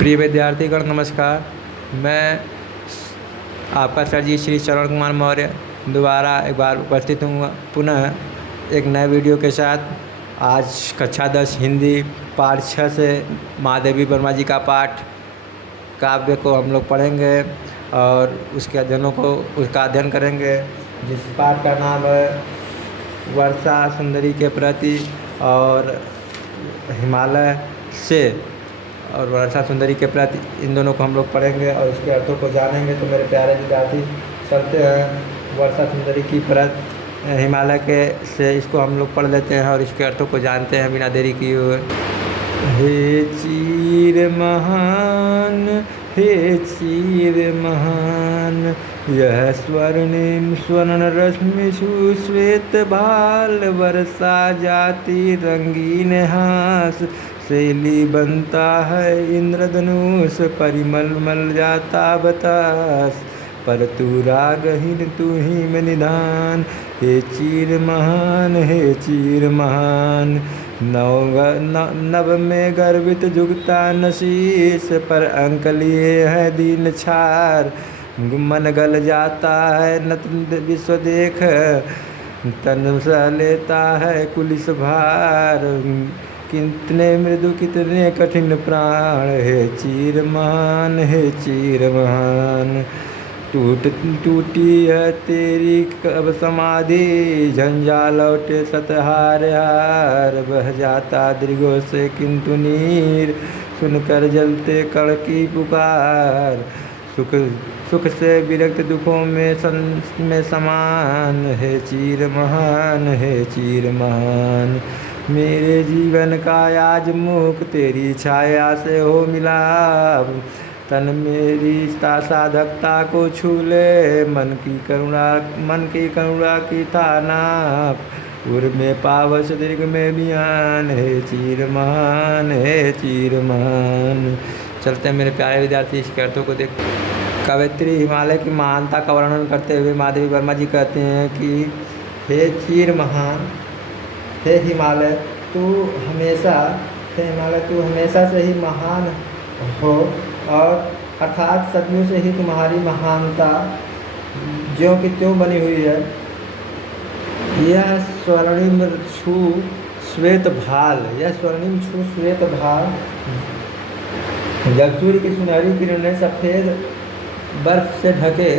प्रिय विद्यार्थीगण नमस्कार। मैं आपका सर जी श्री श्रवण कुमार मौर्य दोबारा एक बार उपस्थित हूँ पुनः एक नए वीडियो के साथ। आज कक्षा 10 हिंदी पाठ 6 से महादेवी वर्मा जी का पाठ काव्य को हम लोग पढ़ेंगे और उसका अध्ययन करेंगे, जिस पाठ का नाम है वर्षा सुंदरी के प्रति और हिमालय से और वर्षा सुंदरी के प्रति, इन दोनों को हम लोग पढ़ेंगे और इसके अर्थों को जानेंगे। तो मेरे प्यारे विद्यार्थी चलते हैं वर्षा सुंदरी की प्रति हिमालय के से इसको हम लोग पढ़ लेते हैं और इसके अर्थों को जानते हैं बिना देरी किए हुए। हे चीर महान, हे चीर महान, यह स्वर्णिम स्वर्ण रश्मिषु श्वेत भाल वर्षा जाति रंगीन हास शैली बनता है इंद्रधनुष परिमल मल जाता बतास पर तू रागहीन तू ही में निधान। हे चीर महान, हे चीर महान, नव में गर्वित जुगता नशीस पर अंक लिए है दीन छार। मन गल जाता है नत विश्व देख तन सा लेता है कुलिस भार। कितने मृदु कितने कठिन प्राण, हे चीर महान, हे चीर महान। टूटी है तेरी कब समाधि झंझा लौटे सतहार हार। बह जाता दीर्घों से किंतु नीर सुनकर जलते कण की पुकार। सुख से विरक्त दुखों में समान, हे चीर महान, हे चीर महान। मेरे जीवन का आज मुख तेरी छाया से हो मिलाप। तन मेरी साधकता को छू ले, मन की करुणा की तानाप। उर में पावस दीर्घ में बियान, हे चीर महान, हे चीर महान। चलते हैं मेरे प्यारे विद्यार्थी, इसके अर्थों को देख। कवयित्री हिमालय की महानता का वर्णन करते हुए महादेवी वर्मा जी कहते हैं कि हे चीर महान, हे हिमालय तू हमेशा से ही महान हो और अर्थात सदियों से ही तुम्हारी महानता ज्यों की त्यों बनी हुई है। यह स्वर्णिम छू श्वेत भाल, यह स्वर्णिम छू श्वेत भाल जब सूर्य की सुनहरी किरणें सफ़ेद बर्फ से ढके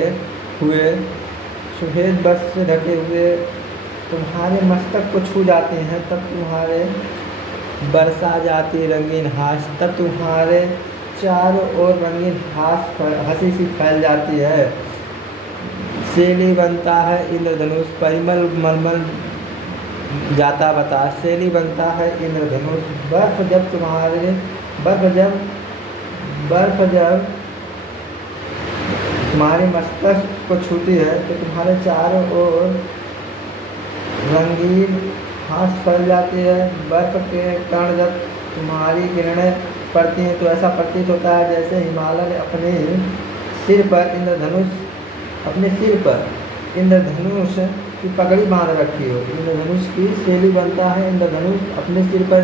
हुए तुम्हारे मस्तक को छू जाते हैं, तब तुम्हारे बरसा जाती रंगीन हास, तब तुम्हारे चारों ओर रंगीन हंसी सी फैल जाती है। शैली बनता है इंद्रधनुष परिमल मलमल जाता बतास। शैली बनता है इंद्रधनुष। बर्फ जब तुम्हारे मस्तक को छूती है तो तुम्हारे चारों ओर रंगीन हास फैल जाती है। बर्फ के कण जब तुम्हारी किरणें पड़ती हैं तो ऐसा प्रतीत होता है जैसे हिमालय अपने सिर पर इंद्रधनुष की पगड़ी बांध रखी हो। इंद्रधनुष की शैली बनता है इंद्रधनुष अपने सिर पर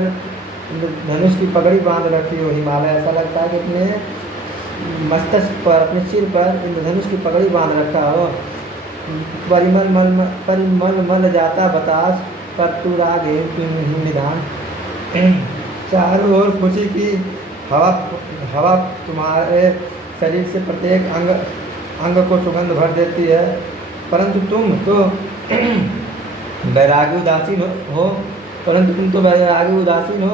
इंद्रधनुष की पगड़ी बांध रखी हो। हिमालय ऐसा लगता है कि अपने मस्तक पर अपने सिर पर इंद्रधनुष की पगड़ी बांध रखा हो। परिमल मल जाता बतास पर तू रागे निदान। चारों ओर खुशी की हवा तुम्हारे शरीर से प्रत्येक अंग को सुगंध भर देती है, परंतु तुम तो वैरागी उदासीन हो,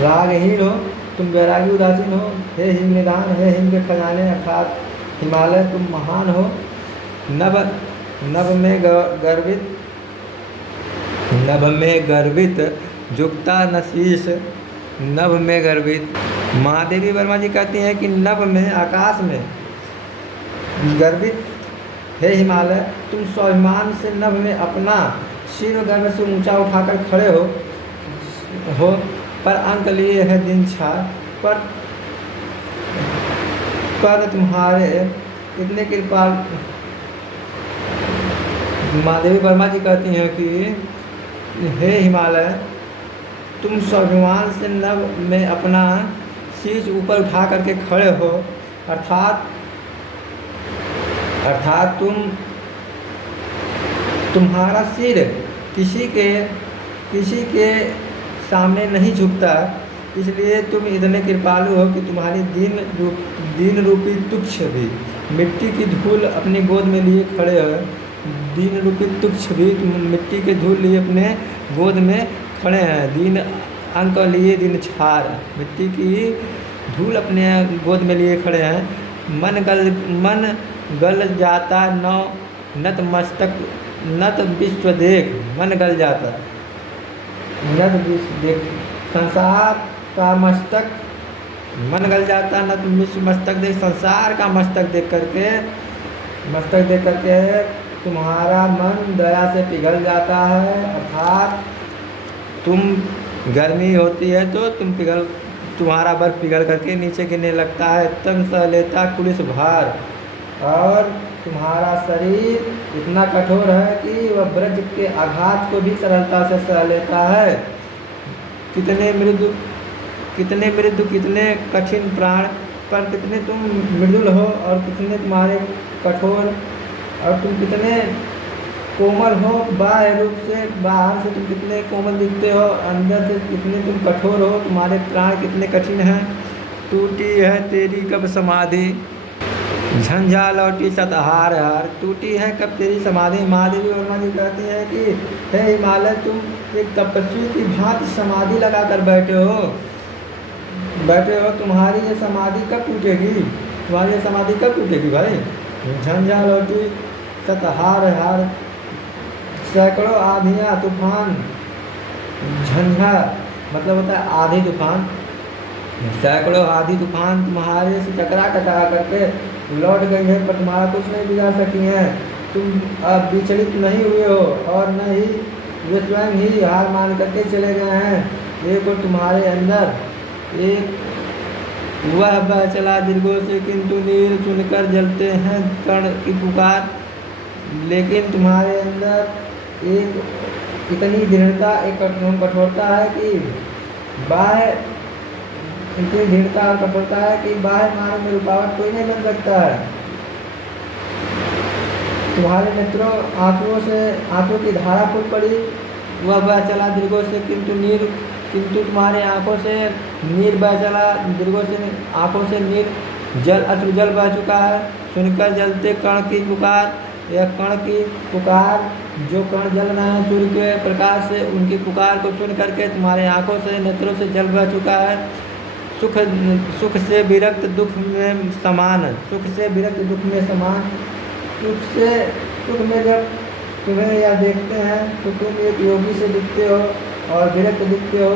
रागहीन हो, तुम वैरागी उदासीन हो। हे हिम निदान, हे हिम के खजाने अर्थात हिमालय तुम महान हो। नभ में गर्वित जुगता नशीस, नभ में गर्वित। महादेवी वर्मा जी कहती हैं कि नभ में आकाश में गर्वित हे हिमालय तुम स्वाभिमान से नभ में अपना सिर गर्व से ऊंचा उठाकर खड़े हो पर अंक लिए है दिन छार। पर तुम्हारे इतने कृपाल। महादेवी वर्मा जी कहती हैं कि हे हिमालय तुम स्वाभिमान से नभ में अपना शीश ऊपर उठा करके खड़े हो, अर्थात तुम्हारा सिर किसी के सामने नहीं झुकता, इसलिए तुम इतने कृपालु हो कि तुम्हारी दीन रूपी तुच्छ भी मिट्टी की धूल अपनी गोद में लिए खड़े हो। दीन रूपी तुच्छ भी तुम मिट्टी के धूल लिए अपने गोद में खड़े हैं। दीन अंक लिए दिन छार, मिट्टी की धूल अपने गोद में लिए खड़े हैं। मन गल जाता नौ नत विश्व देख, मन गल जाता नत विश्व देख, संसार का मस्तक मन गल जाता नत विश्व मस्तक देख, संसार का मस्तक देख करके तुम्हारा मन दया से पिघल जाता है। अर्थात तुम गर्मी होती है तो तुम्हारा बर्फ पिघल करके नीचे गिरने लगता है। तन सह लेता कुलिस भार, और तुम्हारा शरीर इतना कठोर है कि वह ब्रज के आघात को भी सरलता से सह लेता है। कितने मृदु, कितने कठिन प्राण, पर कितने तुम मृदुल हो और कितने तुम्हारे कठोर, और तुम कितने कोमल हो। बाह्य रूप से, बाहर से तुम कितने कोमल दिखते हो, अंदर से कितने तुम कठोर हो, तुम्हारे प्राण कितने कठिन हैं। टूटी है तेरी कब समाधि, झंझा लौटी सतहार हार, टूटी है कब तेरी समाधि। महादेवी वर्मा जी कहती हैं कि हे हिमालय, तुम एक तपस्वी की भांति समाधि लगा कर बैठे हो, तुम्हारी ये समाधि कब टूटेगी, भाई। झंझा लौटी सतहार हार, सैकड़ों आंधियाँ तूफान, झंझा मतलब होता है आधी तूफान, सैकड़ों आधी तूफान तुम्हारे से टकरा करके लौट गई है, पर तुम्हारा कुछ नहीं बिगाड़ सकी हैं। तुम अब विचलित नहीं हुए हो, और न ही वे स्वयं ही हार मान करके चले गए हैं। एक और तुम्हारे अंदर एक वह चला दीर्घों से, किंतु नीर चुनकर जलते हैं कर्ण की पुकार। लेकिन तुम्हारे अंदर एक इतनी दृढ़ता, एक कठोरता है कि इतनी दृढ़ता और कठोरता है कि बाहर मार्ग में रुकावट कोई नहीं बन सकता है। तुम्हारे नेत्रों आंसुओं की धारा फूट पड़ी, वह चला दीर्घों से, किंतु तुम्हारे आंखों से नीर बह चला दीर्घों से, आंखों से नीर अश्रुजल बह चुका है। सुनकर जलते कण की पुकार, यह कण की पुकार, जो कण जल रहे हैं सूर्य के प्रकाश से, उनकी पुकार को सुन करके तुम्हारे आंखों से, नेत्रों से जल बह चुका है। सुख से विरक्त दुख में समान, सुख में जब तुम्हें यह देखते हैं तो तुम एक योगी से दिखते हो और विरक्त दिखते हो,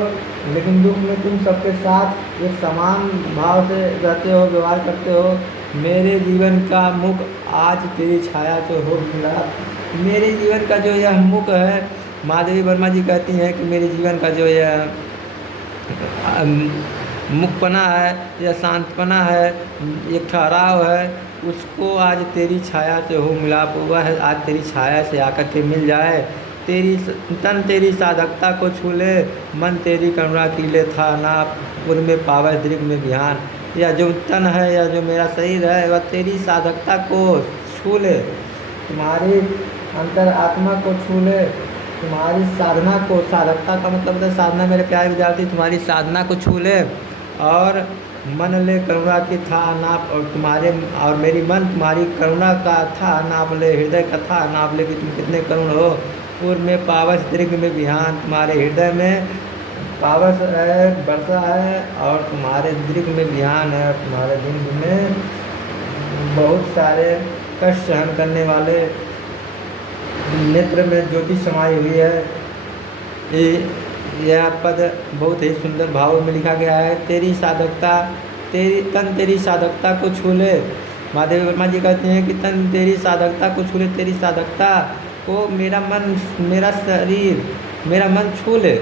लेकिन दुख में तुम सबके साथ एक समान भाव से रहते हो, व्यवहार करते हो। मेरे जीवन का मुख आज तेरी छाया तो हो मिला। मेरे जीवन का जो यह मुख है, महादेवी वर्मा जी कहती हैं कि मेरे जीवन का जो यह मुखपना है या शांतपना है, एक ठहराव है, उसको आज तेरी छाया से हो मिलाप हुआ है। आज तेरी छाया से आकर के मिल जाए। तन तेरी साधकता को छू ले, मन तेरी करुणा की ले था नाप, उनमें पावै दृग में ध्यान। या जो तन है या जो मेरा शरीर है, वह तेरी साधकता को छू ले, तुम्हारी अंतर आत्मा को छू ले, तुम्हारी साधना को, साधकता का मतलब है साधना, मेरे प्यारे विद्यार्थी, तुम्हारी साधना को छू ले और मन ले करुणा की था नाप, और मेरी मन तुम्हारी करुणा का था नाप ले, हृदय का था नाप ले कि तुम कितने करुण हो। और में पावस दीर्घ में बिहान, तुम्हारे हृदय में पावस है, वर्षा है, और तुम्हारे दीर्घ में बिहान है, तुम्हारे दिन में बहुत सारे कष्ट सहन करने वाले नेत्र में ज्योति समाई हुई है। यह पद बहुत ही सुंदर भाव में लिखा गया है। तेरी साधकता, तेरी साधकता को छू ले। महादेवी वर्मा जी कहते हैं कि तन तेरी साधकता को छू ले, तेरी साधकता को मेरा मन, मेरा शरीर, मेरा मन छू ले,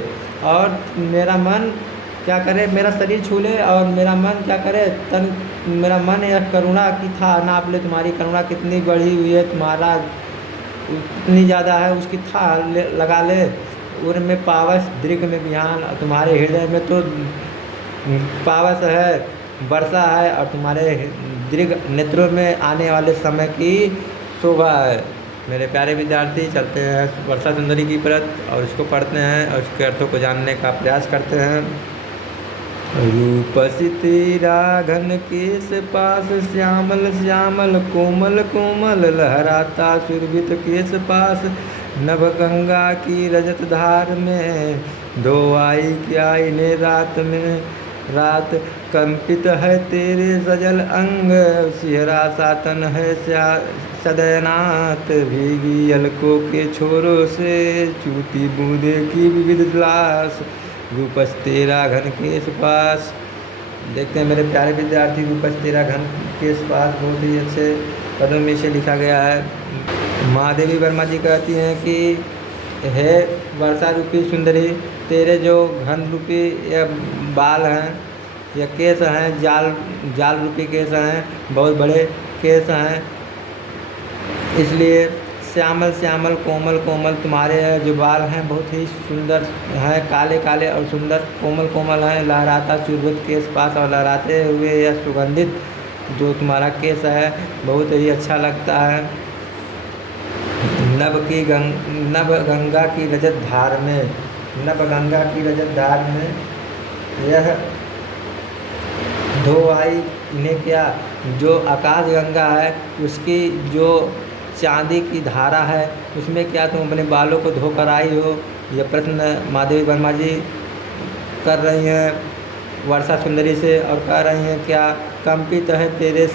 और मेरा मन क्या करे, मेरा शरीर छू ले और मेरा मन क्या करे, तन मेरा मन यह करुणा की था नाप ले, तुम्हारी करुणा कितनी बढ़ी हुई है, तुम्हारा कितनी ज़्यादा है उसकी था लगा ले। उर में पावस दीर्घ में बिहान, तुम्हारे हृदय में तो पावस है, वर्षा है और तुम्हारे दीर्घ नेत्रों में आने वाले समय की शोभा है। मेरे प्यारे विद्यार्थी, चलते हैं वर्षा सुंदरी की परत और इसको पढ़ते हैं और उसके अर्थों को जानने का प्रयास करते हैं। रूपसी तेरा घन केश पास, श्यामल श्यामल कोमल कोमल लहराता सुरभित केश पास। नभ गंगा की रजत धार में, धो आई क्या इन्हें रात में। रात कंपित है तेरे सजल अंग, सिहरा सा तन है सदयनाथ। भीगी अलकों के छोरों से, चूती बूंदे की विविध लाश। रूपस तेरा घन केश पास। देखते हैं मेरे प्यारे विद्यार्थी, रूपस तेरा घन केश पास बहुत ही अच्छे पदों में से लिखा गया है। महादेवी वर्मा जी कहती हैं कि हे वर्षा रूपी सुंदरी, तेरे जो घन रूपी या बाल हैं या केस हैं, जाल रूपी केस हैं, बहुत बड़े केस हैं, इसलिए श्यामल श्यामल कोमल कोमल तुम्हारे जो बाल हैं बहुत ही सुंदर हैं, काले काले और सुंदर कोमल कोमल हैं। लहराता सुरभित केश पास, और लहराते हुए यह सुगंधित जो तुम्हारा केस है बहुत ही अच्छा लगता है। नभ गंगा की रजत धार में, नभ गंगा की रजत धार में यह धो आई इन्हें क्या, जो आकाश गंगा है उसकी जो चांदी की धारा है उसमें क्या तुम अपने बालों को धोकर आई हो। यह प्रश्न महादेवी वर्मा जी कर रही हैं वर्षा सुंदरी से और कह रही हैं क्या, कंपित है तेरे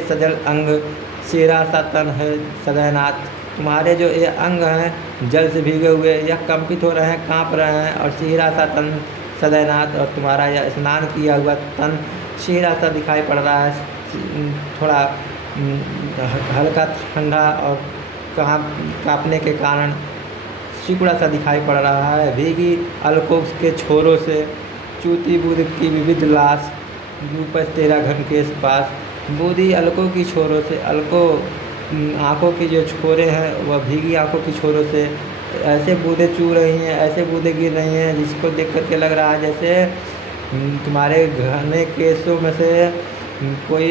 सजल अंग, सिरा सा तन है सदयनाथ। तुम्हारे जो ये अंग हैं जल से भीगे हुए यह कंपित हो रहे हैं, कांप रहे हैं, और सिरा सा तन सदयनाथ, और तुम्हारा यह स्नान किया हुआ तन सिरा सा दिखाई पड़ रहा है, थोड़ा हल्का ठंडा और कांपने के कारण सिकुड़ा सा दिखाई पड़ रहा है। भीगी अलकों के छोरों से, चूती बूंद की विविध लाश। रूपस तेरा घन केश पास। बूंदी अलकों की छोरों से, अलकों आँखों की जो छोरे हैं वह भीगी आँखों की छोरों से ऐसे बूंदें चू रही हैं, ऐसे बूंदें गिर रही हैं जिसको देख करके लग रहा है जैसे तुम्हारे घने केसों में से कोई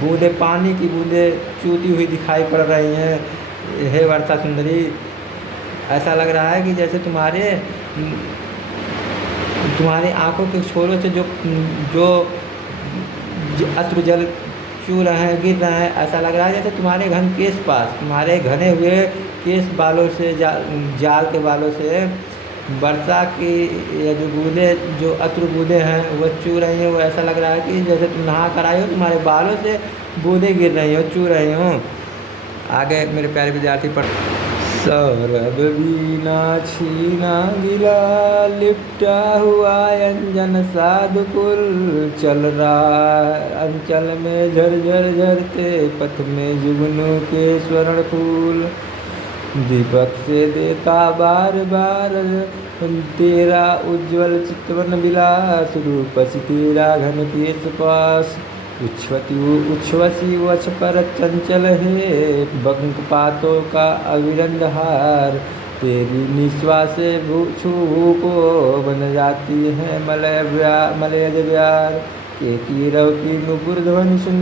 बूंदें, पानी की बूंदें चूती हुई दिखाई पड़ रही हैं। हे वर्षा सुंदरी, ऐसा लग रहा है कि जैसे तुम्हारी आँखों के छोरों से जो अश्रु जल चू रहे हैं, गिर रहे हैं, ऐसा लग रहा है जैसे तुम्हारे घन केश पास, तुम्हारे घने हुए केश बालों से, जाल के बालों से वर्षा की या जो बूंदें, जो अश्रु बूंदें हैं वह चू रही हैं। वो ऐसा लग रहा है कि जैसे तुम नहा कर आई हो, तुम्हारे बालों से बूंदें गिर रही हो, चू रही हो। आगे मेरे प्यारे विद्यार्थी पढ़। सौरभ वीणा छीना गिला, लिपटा हुआ अंजन साधुकुल। चल रहा अंचल में झरझर झरते, पथ में जुगनू के स्वर्ण फूल। दीपक से देता बार बार तेरा उज्ज्वल चितवन विलास। रूपसी तेरा घन केश पास, उच्छ्वसी वछ पर चंचल है। बंक पातों का अविरंद हार, तेरी निश्वासे छू को बन जाती है मलयज व्यार। की रव की नुपुर ध्वनि सुन,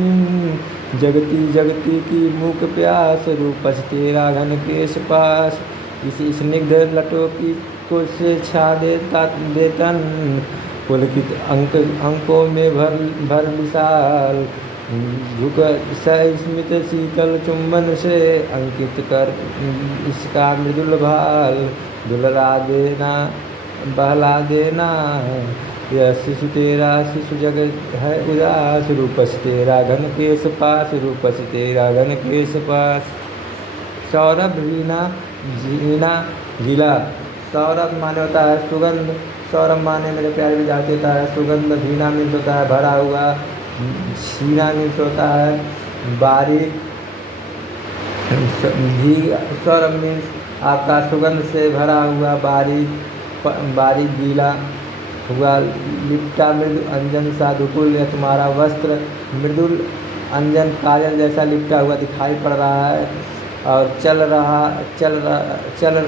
जगती जगती की मूक प्यास। रूपस तेरा घन केश पास, इसी स्निग्ध लटों की को से छा देतन। पुलकित अंकों में भर विशाल, झुक स्मित शीतल चुंबन से अंकित कर इसका मृदुल भाल। दुलरा देना बहला देना, यह शिशु तेरा शिशु जगत है उदास। रूपस तेरा घन केश पास, रूपस तेरा घन केश पास। सौरभ वीणा गीला। सौरभ माने होता है सुगंध, सौरभ माने मेरे प्यारे विद्यार्थी होता है सुगंध। वीणा मीन्स होता है भरा हुआ, छीना मीन्स होता है बारीक। सौरभ मीन्स आपका सुगंध से भरा हुआ, बारीक गीला हुआ। लिपटा मृदु अंजन साधुकुल, यह तुम्हारा वस्त्र मृदुल अंजन काजल जैसा लिपटा हुआ दिखाई पड़ रहा है। और चल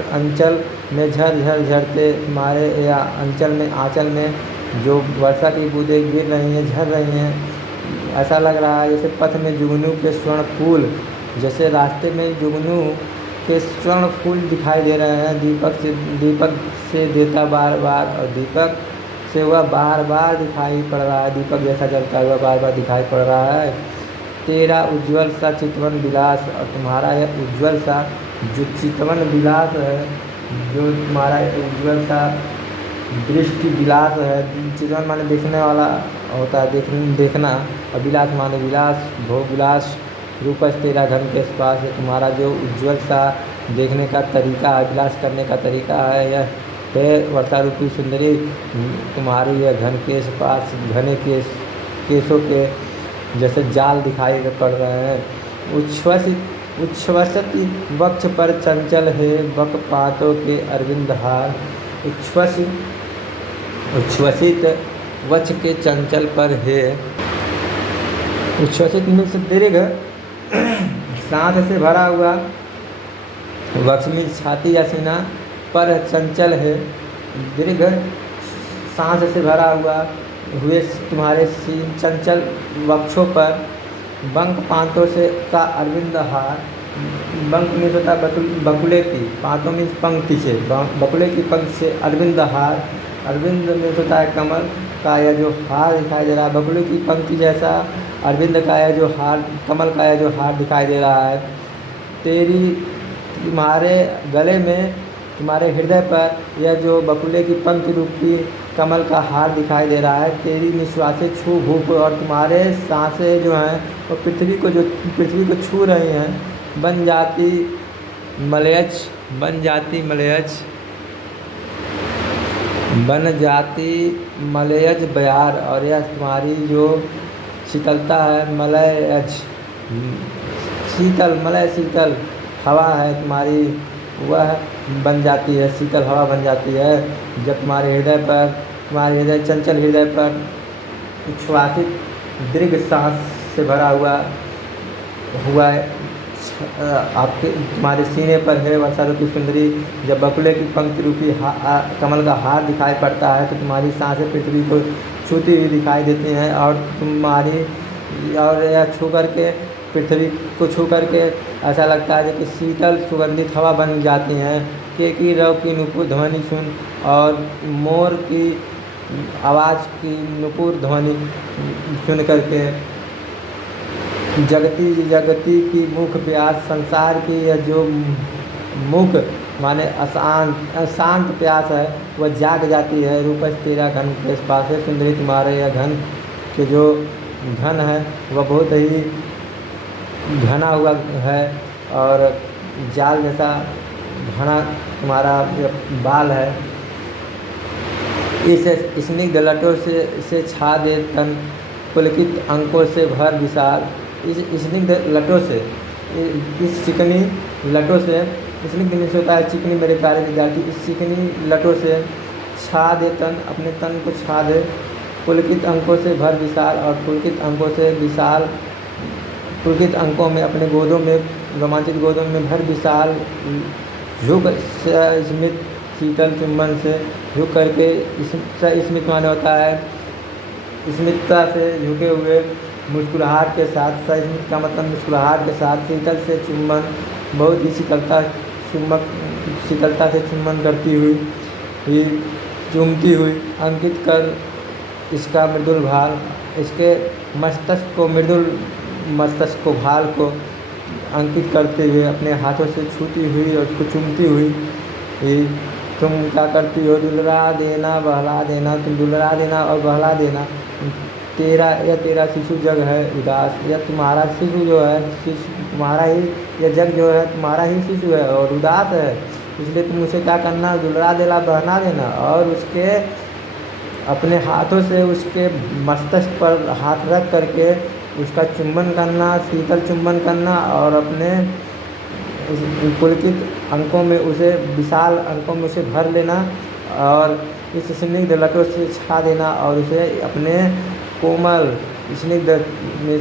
अंचल में झर झर झरते, तुम्हारे या अंचल में आंचल में जो वर्षा की बूंदें गिर रही हैं, झर रही हैं। ऐसा लग रहा है जैसे पथ में जुगनू के स्वर्ण फूल, जैसे रास्ते में जुगनू के स्वर्ण फूल दिखाई दे रहे हैं। दीपक से देता बार बार, और दीपक से वह बार बार दिखाई पड़ रहा है। दीपक जैसा जलता हुआ बार बार दिखाई पड़ रहा है। तेरा उज्ज्वल सा चितवन विलास, और तुम्हारा यह उज्ज्वल सा जो चितवन विलास है, जो तुम्हारा उज्ज्वल सा दृष्टि विलास है। चितवन माने देखने वाला होता है, देखना, और विलास माने विलास, भोग विलास। रूपस तेरा घन के पास है, तुम्हारा जो उज्ज्वल सा देखने का तरीका है, विलास करने का तरीका है, यह है वर्षा रूपी सुंदरी। तुम्हारी यह घन केश पास, घने केशों के जैसे जाल दिखाई पड़ रहे हैं। उच्छ्वसित वक्ष पर चंचल है, बक पातों के अरविंद हार। उच्छ्वसित वक्ष के चंचल पर है। उच्छ्वसित में से दीर्घ सांस से भरा हुआ, वक्ष में छाती या सीना पर चंचल है। दीर्घ सांस से भरा हुआ हुए तुम्हारे चंचल वक्षों पर बंक पांतों से का अरविंद हार। बंक में होता बकुले की, पांतों में पंक्ति से, बकुले की पंक्ति से अरविंद हार। अरविंद में होता है कमल का यह जो हार दिखाई दे रहा है। बकुले की पंक्ति जैसा अरविंद का यह जो हार, कमल का यह जो हार दिखाई दे रहा है। तुम्हारे गले में, तुम्हारे हृदय पर यह जो बकुले की पंक्ति रूपी कमल का हार दिखाई दे रहा है। तेरी निश्वासें छू भूप, और तुम्हारे सांसें जो हैं वो पृथ्वी को छू रही हैं। बन जाती मलयज, बन जाती मलयज बयार, और यह तुम्हारी जो शीतलता है, मलयज शीतल, मलय शीतल हवा है तुम्हारी, वह बन जाती है, शीतल हवा बन जाती है जब तुम्हारे हृदय चंचल हृदय पर उच्छ्वासित दीर्घ सांस से भरा हुआ है। आपके तुम्हारे सीने पर है वर्षा रूपी सुंदरी। जब बकुले की पंक्ति रूपी कमल का हार दिखाई पड़ता है तो तुम्हारी सांसें पृथ्वी को छूती हुई दिखाई देती हैं, और यह छू करके, पृथ्वी को छू करके ऐसा लगता है कि शीतल सुगंधित हवा बन जाती हैं। केकी रव की नुपुर ध्वनि सुन, और मोर की आवाज़ की नुपुर ध्वनि सुन करके जगती की मुख प्यास, संसार की यह जो मुख माने अशांत प्यास है वह जाग जाती है। रूपस तेरा घन के पास है, सुंदरी तुम्हारे यह घन के जो घन है वह बहुत ही घना हुआ है, और जाल जैसा घना तुम्हारा बाल है। इस स्निग्ध लटों से छा दे तन, पुलकित अंकों से भर विशाल। इस स्निग्ध लटों से, इस चिकनी लटों से, स्निग्ध में से होता है चिकनी मेरे प्यारे विद्यार्थी। इस चिकनी लटों से छा दे तन, अपने तन को छा दे। पुलकित अंकों से भर विशाल, और पुलकित अंकों से विशाल, पुलकित अंकों में अपने गोदों में, रोमांचित गोदों में भर विशाल। झुक स्मित शीतल चुम्बन से झुक करके, स्मित माने होता है स्मितता से झुके हुए, मुस्कुराहट के साथ, स्मित का मतलब मुस्कुराहट के साथ, शीतल से चुम्बन, बहुत ही शीतलता से चुम्बन करती हुई, चूमती हुई, अंकित कर इसका मृदुल भाल, इसके मृदुल मस्तक को, भाल को अंकित करते हुए अपने हाथों से छूती हुई और उसको चूमती हुई तुम क्या करती हो? दुलरा देना बहला देना, तुम दुलरा देना और बहला देना। तेरा शिशु जग है उदास, यह तुम्हारा शिशु जो है, तुम्हारा ही यह जग जो है तुम्हारा ही शिशु है और उदास है, इसलिए तुम उसे क्या करना? दुलरा देना, बहला देना, और उसके अपने हाथों से उसके मस्तक पर हाथ रख करके उसका चुम्बन करना, शीतल चुम्बन करना, और अपने पुलकित अंकों में उसे, विशाल अंकों में उसे भर लेना, और इस स्निग्ध लटों से छा देना, और उसे अपने कोमल, स्निग्ध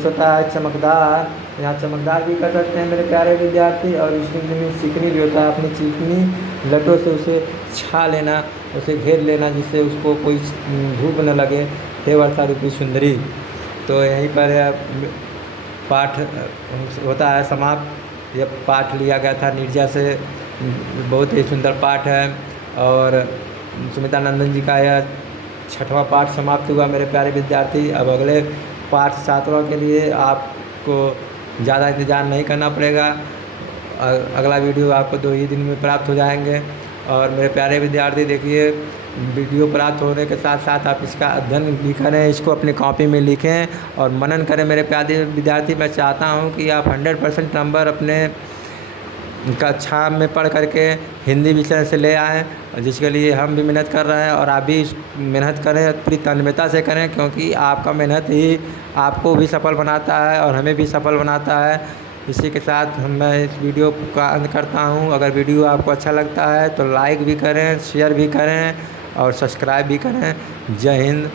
होता है चमकदार। यहाँ चमकदार भी कर सकते हैं मेरे प्यारे विद्यार्थी, और इसमें चिकनी भी होता है। अपनी चिकनी लटों से उसे छा लेना, उसे घेर लेना, जिससे उसको कोई धूप न लगे। हे वर्षा रूपी सुंदरी। तो यहीं पर पाठ होता है समाप्त। यह पाठ लिया गया था नीरजा से, बहुत ही सुंदर पाठ है। और सुमिता नंदन जी का यह 6वां पाठ समाप्त हुआ मेरे प्यारे विद्यार्थी। अब अगले पाठ 7वां के लिए आपको ज़्यादा इंतज़ार नहीं करना पड़ेगा। अगला वीडियो आपको 2 ही दिन में प्राप्त हो जाएंगे। और मेरे प्यारे विद्यार्थी देखिए, वीडियो प्राप्त होने के साथ साथ आप इसका अध्ययन भी करें, इसको अपनी कॉपी में लिखें और मनन करें। मेरे प्यारे विद्यार्थी, मैं चाहता हूं कि आप 100% नंबर अपने कक्षा में पढ़ करके हिंदी विषय से ले आएँ, जिसके लिए हम भी मेहनत कर रहे हैं। और आप भी मेहनत करें, पूरी तन्मयता से करें, क्योंकि आपका मेहनत ही आपको भी सफल बनाता है और हमें भी सफल बनाता है। इसी के साथ मैं इस वीडियो का अंत करता हूं। अगर वीडियो आपको अच्छा लगता है तो लाइक भी करें, शेयर भी करें और सब्सक्राइब भी करें। जय हिंद।